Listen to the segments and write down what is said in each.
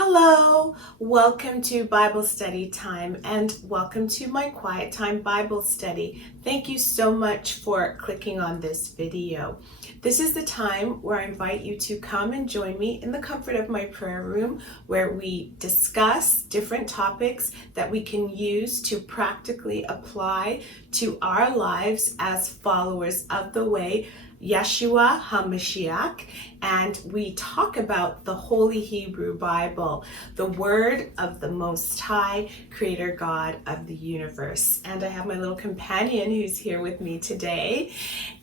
Hello, welcome to Bible study time and welcome to my quiet time Bible study. Thank you so much for clicking on this video. This is the time where I invite you to come and join me in the comfort of my prayer room where we discuss different topics that we can use to practically apply to our lives as followers of the way Yeshua HaMashiach, and we talk about the Holy Hebrew Bible, the Word of the Most High, Creator God of the universe. And I have my little companion who's here with me today,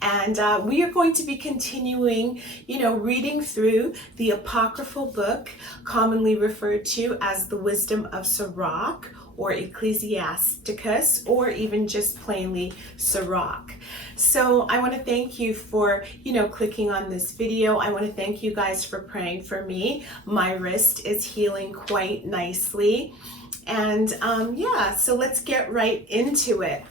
and we are going to be continuing, reading through the apocryphal book, commonly referred to as the Wisdom of Sirach, or Ecclesiasticus, or even just plainly Sirach. So I want to thank you for, clicking on this video. I want to thank you guys for praying for me. My wrist is healing quite nicely. And so let's get right into it.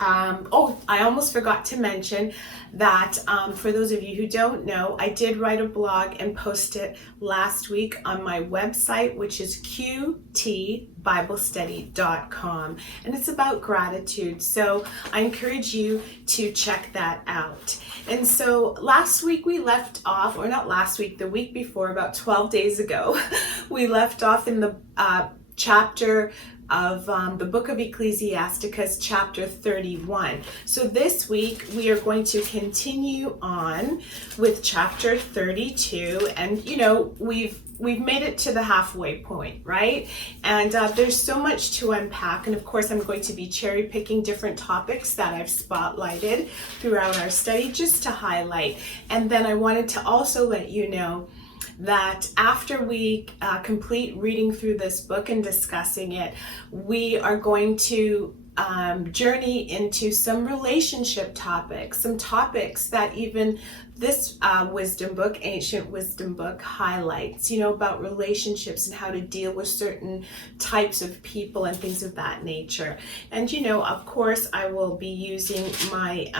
I almost forgot to mention that for those of you who don't know, I did write a blog and post it last week on my website, which is qtbiblestudy.com, and it's about gratitude. So I encourage you to check that out. And so last week we left off, or not last week, the week before, about 12 days ago, we left off in the chapter of the book of Ecclesiasticus Chapter 31. So this week we are going to continue on with Chapter 32, and we've made it to the halfway point, right? And there's so much to unpack, and of course I'm going to be cherry picking different topics that I've spotlighted throughout our study just to highlight. And then I wanted to also let you know that after we complete reading through this book and discussing it, we are going to journey into some relationship topics, some topics that even this wisdom book, ancient wisdom book, highlights, about relationships and how to deal with certain types of people and things of that nature. And, of course, I will be using my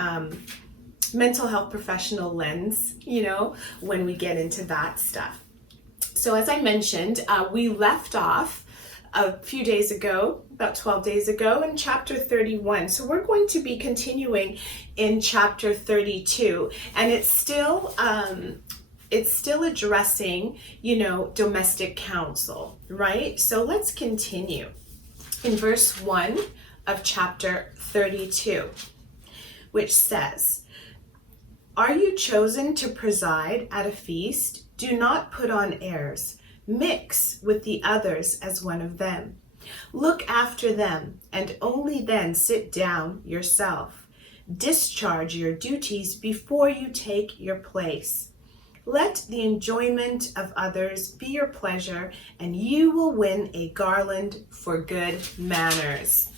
mental health professional lens, when we get into that stuff. So as I mentioned, we left off a few days ago, about 12 days ago, in chapter 31. So we're going to be continuing in chapter 32, and it's still addressing, domestic counsel, right? So let's continue in verse 1 of chapter 32, which says, "Are you chosen to preside at a feast? Do not put on airs. Mix with the others as one of them. Look after them, and only then sit down yourself. Discharge your duties before you take your place. Let the enjoyment of others be your pleasure, and you will win a garland for good manners.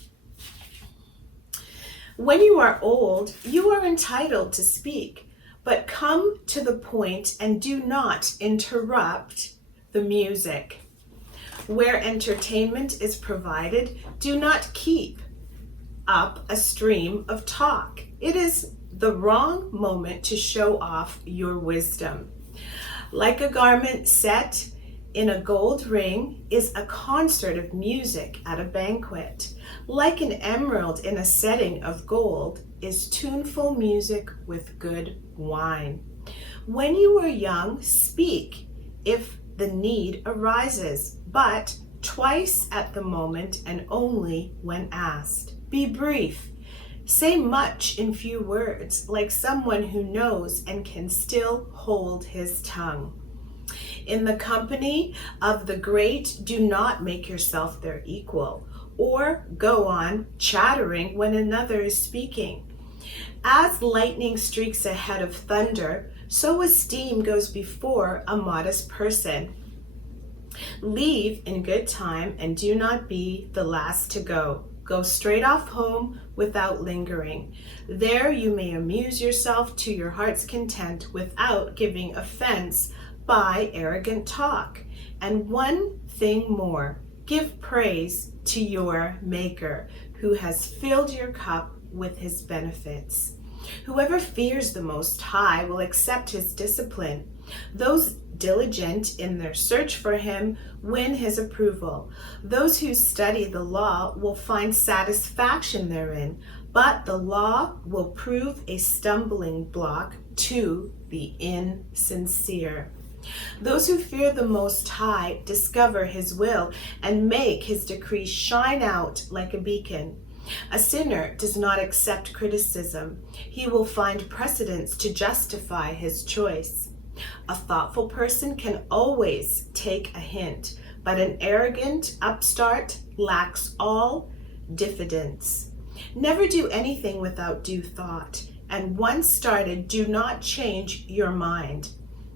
When you are old, you are entitled to speak, but come to the point and do not interrupt the music. Where entertainment is provided, do not keep up a stream of talk. It is the wrong moment to show off your wisdom. Like a garment set in a gold ring is a concert of music at a banquet. Like an emerald in a setting of gold is tuneful music with good wine. When you are young, speak if the need arises, but twice at the moment and only when asked. Be brief. Say much in few words, like someone who knows and can still hold his tongue. In the company of the great, do not make yourself their equal, or go on chattering when another is speaking. As lightning streaks ahead of thunder, so esteem goes before a modest person. Leave in good time and do not be the last to go. Go straight off home without lingering. There you may amuse yourself to your heart's content without giving offense by arrogant talk. And one thing more, give praise to your Maker, who has filled your cup with his benefits. Whoever fears the Most High will accept his discipline. Those diligent in their search for him win his approval. Those who study the law will find satisfaction therein, but the law will prove a stumbling block to the insincere. Those who fear the Most High discover his will and make his decrees shine out like a beacon. A sinner does not accept criticism. He will find precedents to justify his choice. A thoughtful person can always take a hint, but an arrogant upstart lacks all diffidence. Never do anything without due thought, and once started, do not change your mind.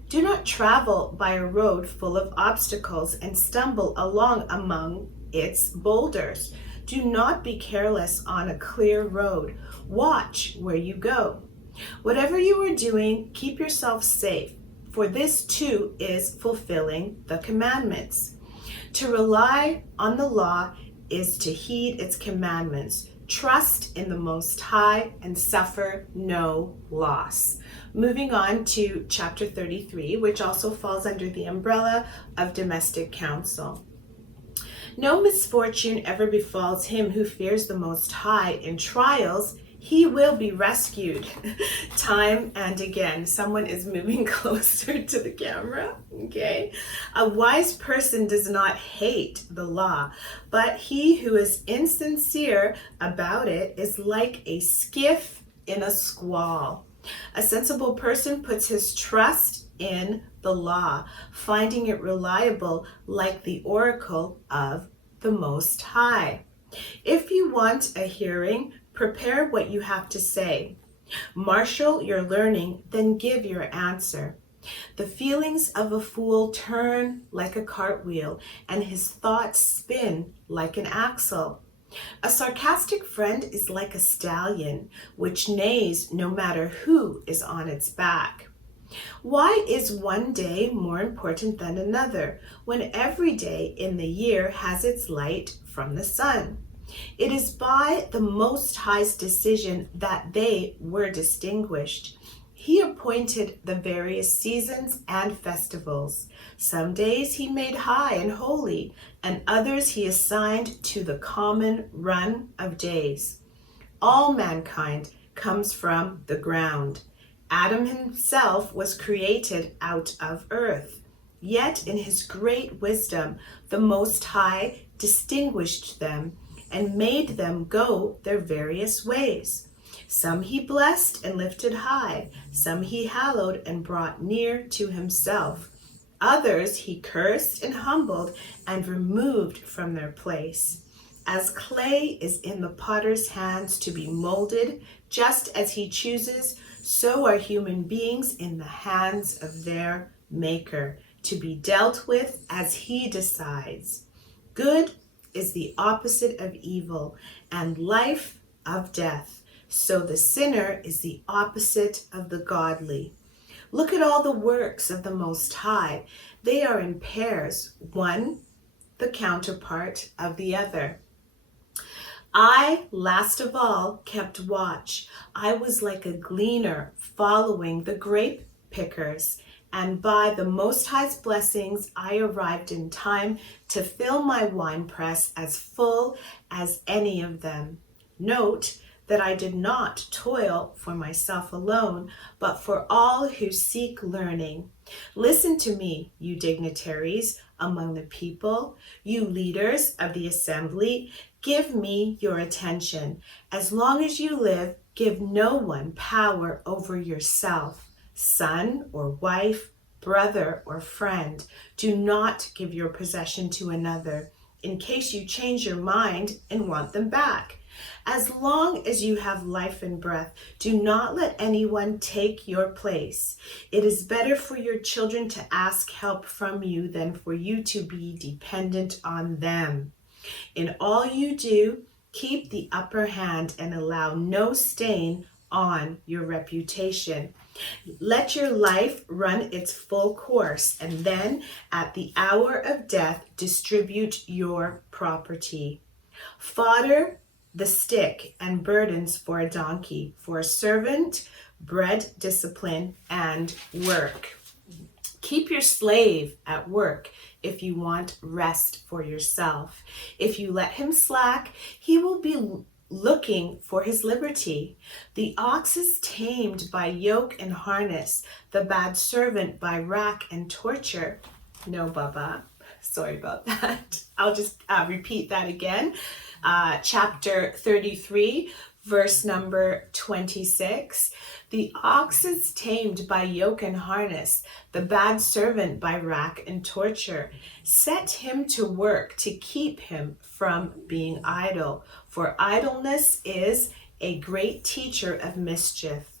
Do not travel by a road full of obstacles and stumble along among its boulders. Do not be careless on a clear road. Watch where you go. Whatever you are doing, keep yourself safe, for this too is fulfilling the commandments. To rely on the law is to heed its commandments. Trust in the Most High and suffer no loss. Moving on to chapter 33, which also falls under the umbrella of domestic counsel. No misfortune ever befalls him who fears the Most High. In trials, he will be rescued. Time and again. Someone is moving closer to the camera. Okay. A wise person does not hate the law, but he who is insincere about it is like a skiff in a squall. A sensible person puts his trust in the law, finding it reliable like the oracle of the Most High. If you want a hearing, prepare what you have to say. Marshal your learning, then give your answer. The feelings of a fool turn like a cartwheel, and his thoughts spin like an axle. A sarcastic friend is like a stallion, which neighs no matter who is on its back. Why is one day more important than another, when every day in the year has its light from the sun? It is by the Most High's decision that they were distinguished. He appointed the various seasons and festivals. Some days he made high and holy, and others he assigned to the common run of days. All mankind comes from the ground. Adam himself was created out of earth. Yet in his great wisdom, the Most High distinguished them and made them go their various ways. Some he blessed and lifted high, some he hallowed and brought near to himself. Others he cursed and humbled and removed from their place. As clay is in the potter's hands to be molded, just as he chooses, so are human beings in the hands of their Maker, to be dealt with as he decides. Good is the opposite of evil, and life of death. So the sinner is the opposite of the godly. Look at all the works of the Most High. They are in pairs, one the counterpart of the other. I, last of all, kept watch. I was like a gleaner following the grape pickers, and by the Most High's blessings, I arrived in time to fill my winepress as full as any of them. Note that I did not toil for myself alone, but for all who seek learning. Listen to me, you dignitaries among the people, you leaders of the assembly, give me your attention. As long as you live, give no one power over yourself. Son or wife, brother or friend, do not give your possession to another, in case you change your mind and want them back. As long as you have life and breath, do not let anyone take your place. It is better for your children to ask help from you than for you to be dependent on them. In all you do, keep the upper hand and allow no stain on your reputation. Let your life run its full course, and then at the hour of death, distribute your property. Fodder the stick and burdens for a donkey, for a servant, bread, discipline, and work. Keep your slave at work if you want rest for yourself. If you let him slack, he will be looking for his liberty. The ox is tamed by yoke and harness, the bad servant by rack and torture. No, Baba. Sorry about that. I'll just repeat that again. Chapter 33, verse number 26. The ox is tamed by yoke and harness, the bad servant by rack and torture. Set him to work to keep him from being idle, for idleness is a great teacher of mischief.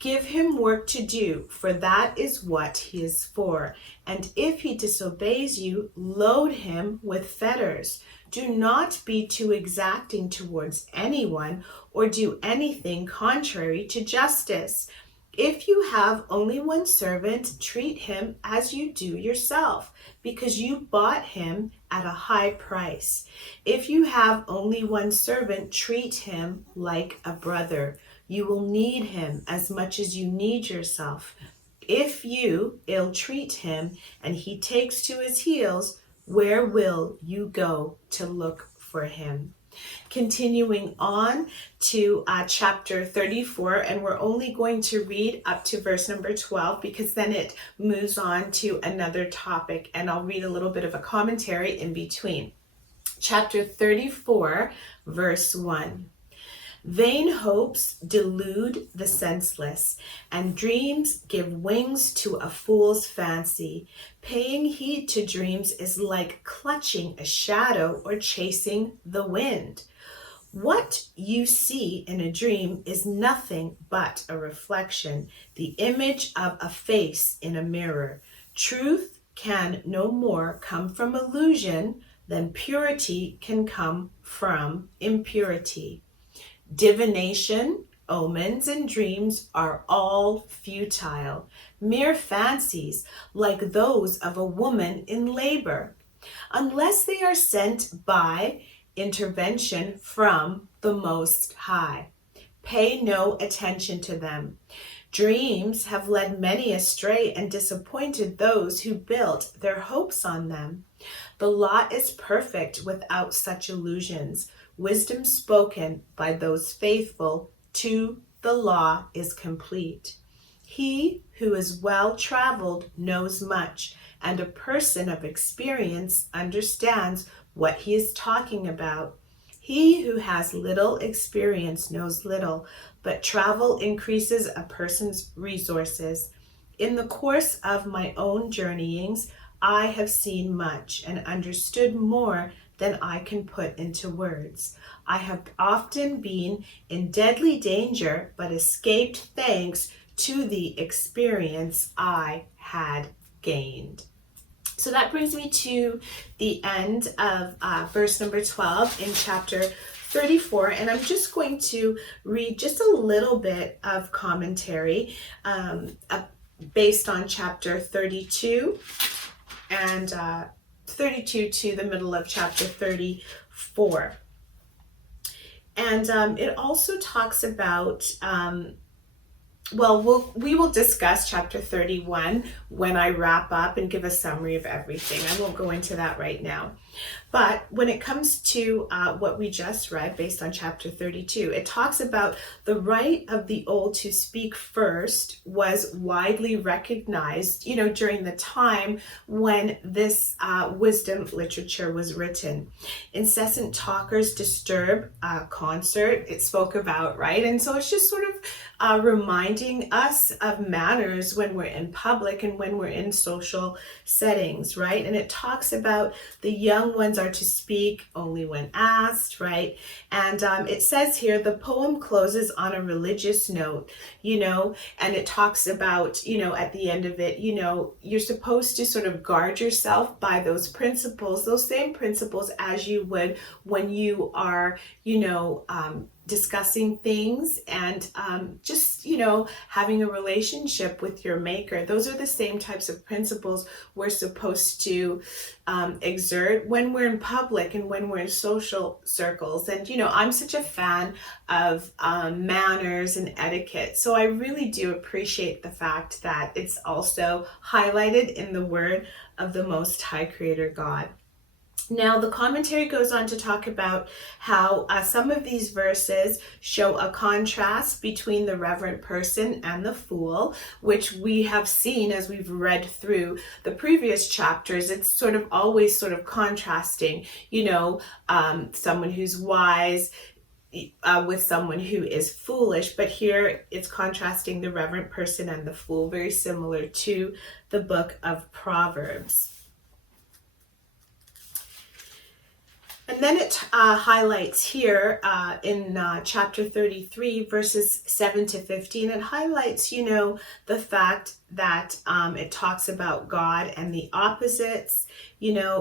Give him work to do, for that is what he is for. And if he disobeys you, load him with fetters. Do not be too exacting towards anyone, or do anything contrary to justice. If you have only one servant, treat him as you do yourself, because you bought him at a high price. If you have only one servant, treat him like a brother. You will need him as much as you need yourself. If you ill-treat him and he takes to his heels, where will you go to look for him? Continuing on to chapter 34, and we're only going to read up to verse number 12 because then it moves on to another topic, and I'll read a little bit of a commentary in between. Chapter 34, verse 1. Vain hopes delude the senseless, and dreams give wings to a fool's fancy. Paying heed to dreams is like clutching a shadow or chasing the wind. What you see in a dream is nothing but a reflection, the image of a face in a mirror. Truth can no more come from illusion than purity can come from impurity. Divination, omens, and dreams are all futile, mere fancies like those of a woman in labor, unless they are sent by intervention from the Most High. Pay no attention to them. Dreams have led many astray and disappointed those who built their hopes on them. The law is perfect without such illusions. Wisdom spoken by those faithful to the law is complete. He who is well traveled knows much, and a person of experience understands what he is talking about. He who has little experience knows little, but travel increases a person's resources. In the course of my own journeyings, I have seen much and understood more than I can put into words. I have often been in deadly danger, but escaped thanks to the experience I had gained. So that brings me to the end of verse number 12 in chapter 34, and I'm just going to read just a little bit of commentary based on chapter 32 and 32 to the middle of chapter 34. And it also talks about, we will discuss chapter 31 when I wrap up and give a summary of everything. I won't go into that right now. But when it comes to what we just read based on chapter 32, it talks about the right of the old to speak first was widely recognized, during the time when this wisdom literature was written. Incessant talkers disturb concert, it spoke about, right? And so it's just sort of reminding us of manners when we're in public and when we're in social settings, right? And it talks about the young ones are to speak only when asked, right? And it says here, the poem closes on a religious note, and it talks about, at the end of it, you're supposed to sort of guard yourself by those principles, those same principles as you would when you are, discussing things and just, having a relationship with your maker. Those are the same types of principles we're supposed to exert when we're in public and when we're in social circles. And, I'm such a fan of manners and etiquette. So I really do appreciate the fact that it's also highlighted in the word of the Most High Creator God. Now, the commentary goes on to talk about how some of these verses show a contrast between the reverent person and the fool, which we have seen as we've read through the previous chapters. It's sort of always sort of contrasting, someone who's wise with someone who is foolish. But here it's contrasting the reverent person and the fool, very similar to the book of Proverbs. And then it highlights here in chapter 33, verses 7 to 15, it highlights, the fact that it talks about God and the opposites,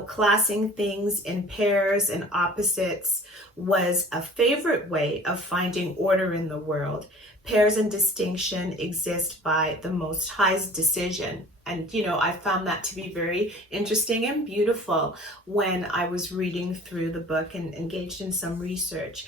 classing things in pairs and opposites was a favorite way of finding order in the world. Pairs and distinction exist by the Most High's decision. And, I found that to be very interesting and beautiful when I was reading through the book and engaged in some research.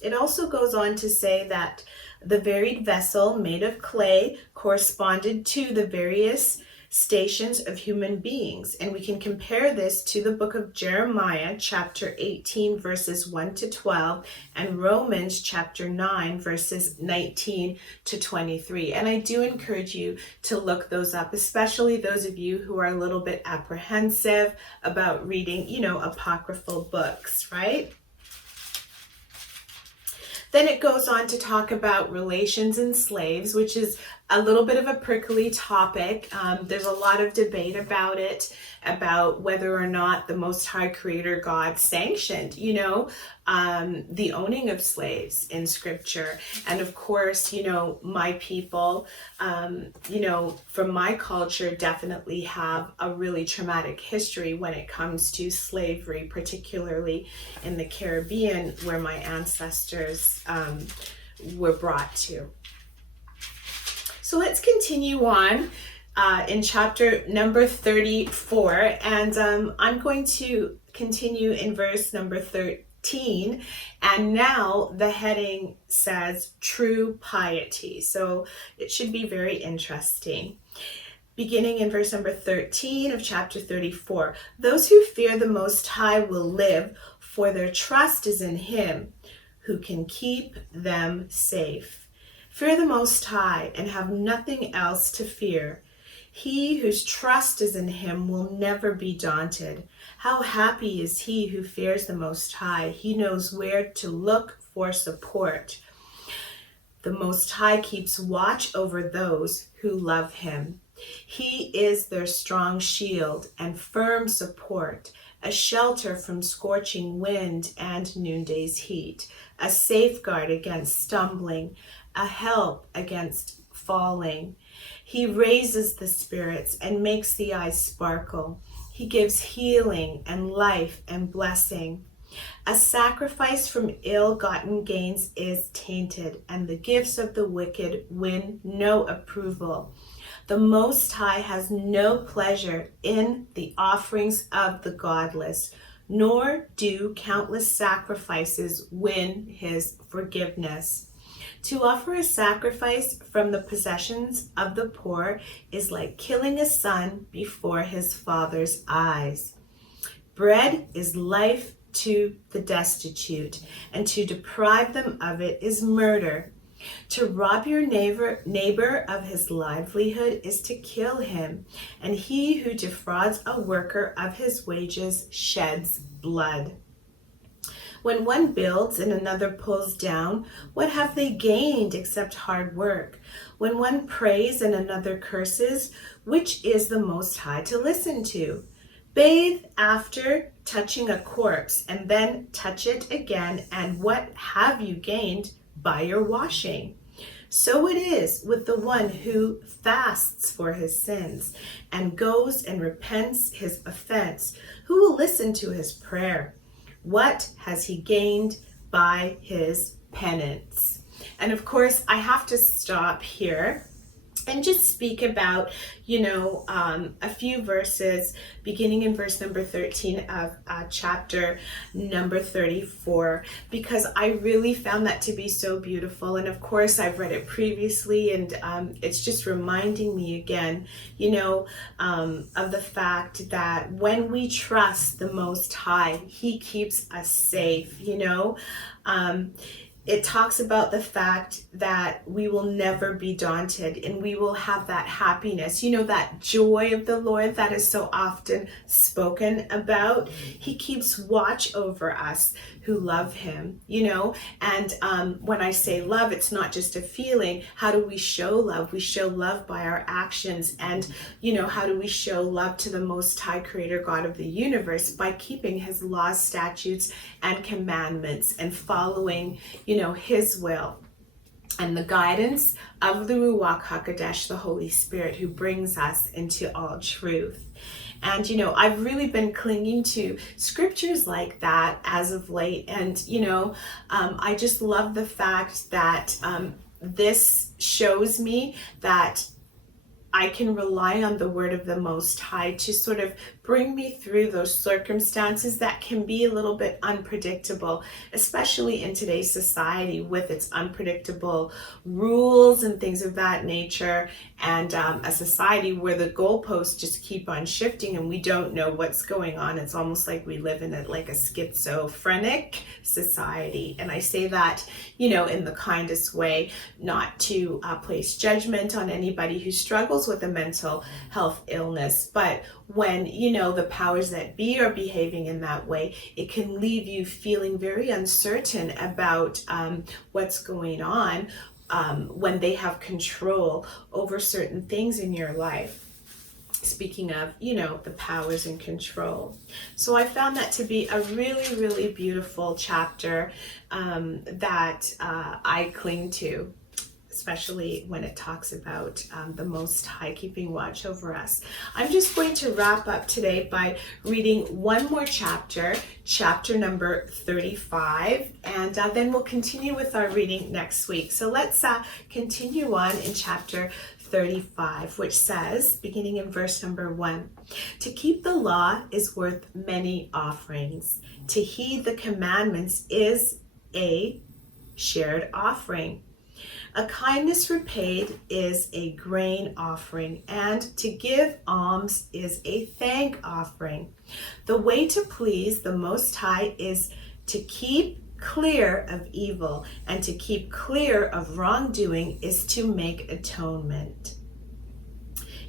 It also goes on to say that the varied vessel made of clay corresponded to the various stations of human beings. And we can compare this to the book of Jeremiah, chapter 18, verses 1 to 12, and Romans, chapter 9, verses 19 to 23. And I do encourage you to look those up, especially those of you who are a little bit apprehensive about reading, apocryphal books, right? Then it goes on to talk about relations and slaves, which is a little bit of a prickly topic. There's a lot of debate about it, about whether or not the Most High Creator God sanctioned, the owning of slaves in Scripture. And of course, my people, from my culture, definitely have a really traumatic history when it comes to slavery, particularly in the Caribbean, where my ancestors were brought to. So let's continue on in chapter number 34, and I'm going to continue in verse number 13, and now the heading says true piety, so it should be very interesting. Beginning in verse number 13 of chapter 34, those who fear the Most High will live, for their trust is in Him who can keep them safe. Fear the Most High and have nothing else to fear. He whose trust is in Him will never be daunted. How happy is he who fears the Most High. He knows where to look for support. The Most High keeps watch over those who love Him. He is their strong shield and firm support, a shelter from scorching wind and noonday's heat, a safeguard against stumbling, a help against falling. He raises the spirits and makes the eyes sparkle. He gives healing and life and blessing. A sacrifice from ill-gotten gains is tainted, and the gifts of the wicked win no approval. The Most High has no pleasure in the offerings of the godless, nor do countless sacrifices win His forgiveness. To offer a sacrifice from the possessions of the poor is like killing a son before his father's eyes. Bread is life to the destitute, and to deprive them of it is murder. To rob your neighbor of his livelihood is to kill him, and he who defrauds a worker of his wages sheds blood. When one builds and another pulls down, what have they gained except hard work? When one prays and another curses, which is the Most High to listen to? Bathe after touching a corpse, and then touch it again, and what have you gained by your washing? So it is with the one who fasts for his sins, and goes and repents his offense. Who will listen to his prayer? What has he gained by his penance. And of course, I have to stop here and just speak about, a few verses beginning in verse number 13 of chapter number 34, because I really found that to be so beautiful. And of course, I've read it previously, and it's just reminding me again, of the fact that when we trust the Most High, He keeps us safe, It talks about the fact that we will never be daunted, and we will have that happiness, that joy of the Lord that is so often spoken about. He keeps watch over us who love Him, and when I say love, it's not just a feeling. How do we show love? We show love by our actions. And how do we show love to the Most High Creator God of the universe? By keeping His laws, statutes, and commandments, and following His will and the guidance of the Ruach HaKodesh, the Holy Spirit, who brings us into all truth. And, I've really been clinging to scriptures like that as of late. And, I just love the fact that this shows me that I can rely on the word of the Most High to sort of bring me through those circumstances that can be a little bit unpredictable, especially in today's society with its unpredictable rules and things of that nature, and a society where the goalposts just keep on shifting and we don't know what's going on. It's almost like we live in a schizophrenic society. And I say that, in the kindest way, not to place judgment on anybody who struggles with a mental health illness, but when the powers that be are behaving in that way, it can leave you feeling very uncertain about what's going on when they have control over certain things in your life. Speaking of, the powers and control. So I found that to be a really, really beautiful chapter that I cling to, especially when it talks about the Most High keeping watch over us. I'm just going to wrap up today by reading one more chapter, chapter number 35, and then we'll continue with our reading next week. So let's continue on in chapter 35, which says, beginning in verse number 1, "To keep the law is worth many offerings. To heed the commandments is a shared offering. A kindness repaid is a grain offering, and to give alms is a thank offering. The way to please the Most High is to keep clear of evil, and to keep clear of wrongdoing is to make atonement.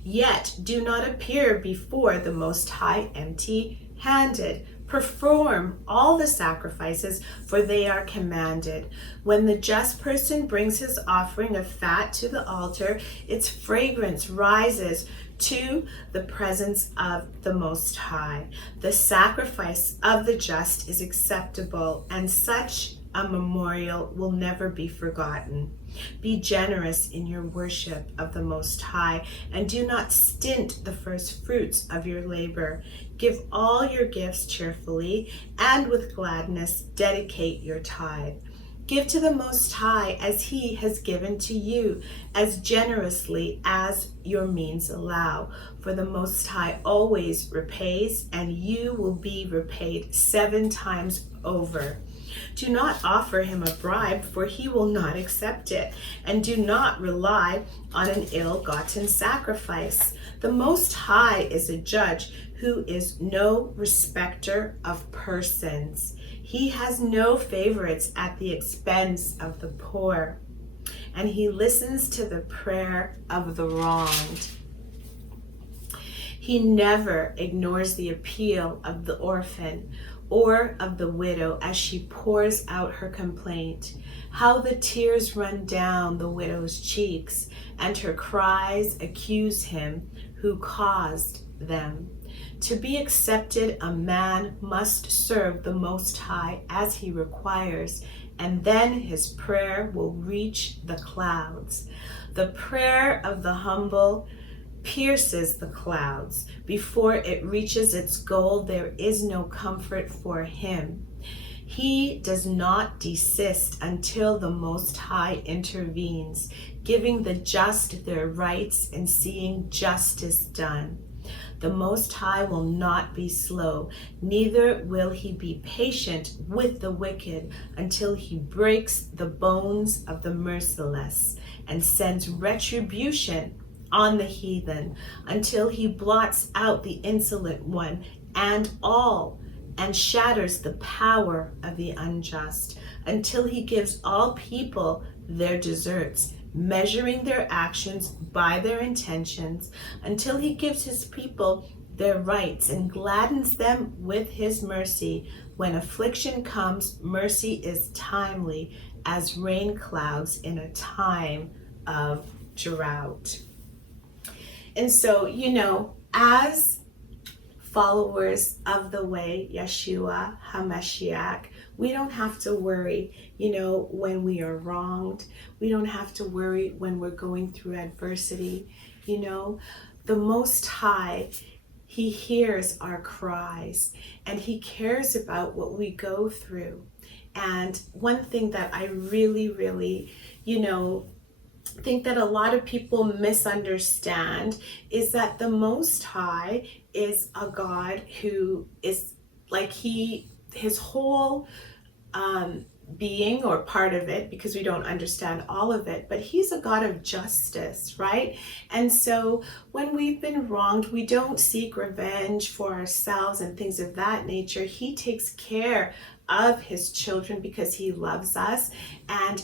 Yet do not appear before the Most High empty-handed. Perform all the sacrifices, for they are commanded. When the just person brings his offering of fat to the altar, its fragrance rises to the presence of the Most High. The sacrifice of the just is acceptable, and such a memorial will never be forgotten. Be generous in your worship of the Most High, and do not stint the first fruits of your labor. Give all your gifts cheerfully, and with gladness dedicate your tithe. Give to the Most High as He has given to you, as generously as your means allow. For the Most High always repays, and you will be repaid 7 times over. Do not offer Him a bribe, for He will not accept it, and do not rely on an ill-gotten sacrifice. The Most High is a judge who is no respecter of persons. He has no favorites at the expense of the poor, and He listens to the prayer of the wronged. He never ignores the appeal of the orphan or of the widow as she pours out her complaint. How the tears run down the widow's cheeks, and her cries accuse him who caused them. To be accepted, a man must serve the Most High as he requires, and then his prayer will reach the clouds. The prayer of the humble pierces the clouds. Before it reaches its goal, there is no comfort for him. He does not desist until the Most High intervenes, giving the just their rights and seeing justice done. The Most High will not be slow, neither will he be patient with the wicked until he breaks the bones of the merciless and sends retribution on the heathen, until he blots out the insolent one and all, and shatters the power of the unjust, until he gives all people their deserts, measuring their actions by their intentions, until he gives his people their rights and gladdens them with his mercy. When affliction comes, mercy is timely as rain clouds in a time of drought. And so, as followers of the way, Yeshua HaMashiach, we don't have to worry, when we are wronged. We don't have to worry when we're going through adversity. The Most High, he hears our cries and he cares about what we go through. And one thing that I really, really, think that a lot of people misunderstand is that the Most High is a God who is like his whole being, or part of it, because we don't understand all of it, but he's a God of justice, right? And so when we've been wronged, we don't seek revenge for ourselves and things of that nature. He takes care of his children because he loves us. And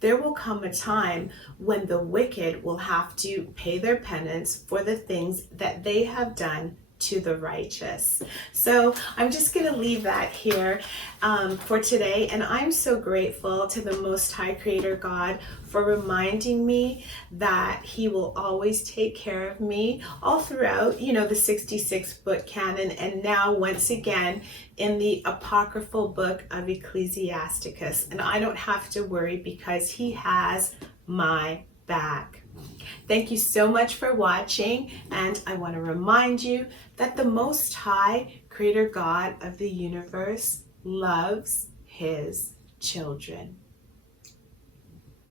there will come a time when the wicked will have to pay their penance for the things that they have done to the righteous. So I'm just going to leave that here for today. And I'm so grateful to the Most High Creator God for reminding me that he will always take care of me all throughout, the 66 book canon. And now once again in the apocryphal book of Ecclesiasticus. And I don't have to worry because he has my back. Thank you so much for watching, and I want to remind you that the Most High Creator God of the universe loves his children.